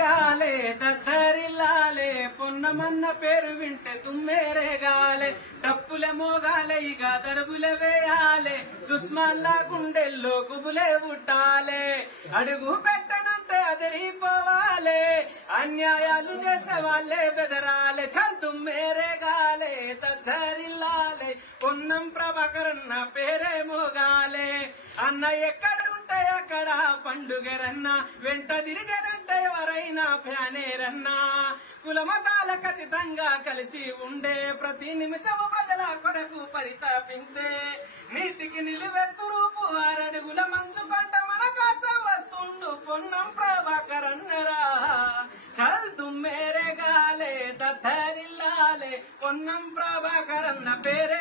గాలే దద్దరిల్లాలే పొన్నమన్న పేరు వింటే తుమ్మేరే గాలే డప్పులే మోగాలే ఇక దరుబులే వేయాలే దుస్మాన్లా గుండెల్లో గుబులే పుట్టాలే అడుగు పెట్టనంటే అదిరిపోవాలే అన్యాయాలు చేసే వాళ్ళే బెదరాలే చల్ తుమ్మేరే గాలే దద్దరిల్లాలే పొన్నం ప్రభాకరన్న పేరే మోగాలే అన్న ఎక్కడుంటే అక్కడ పండుగరన్న వెంట తిరిగనంటే ఎవరైనా ఫ్యానేరన్నా కులమతాలకు అతీతంగా కలిసి ఉండే ప్రతి నిమిషము ప్రజల కొరకు పరితాపించే నీతికి నిలువెత్తు రూపు 6 అడుగుల మంచు పంట మన కోసం వస్తుండు పొన్నం ప్రభాకరన్నరా చల్ తుమ్మేరే గాలే దద్దరిల్లాలే పొన్నం ప్రభాకరన్న పేరే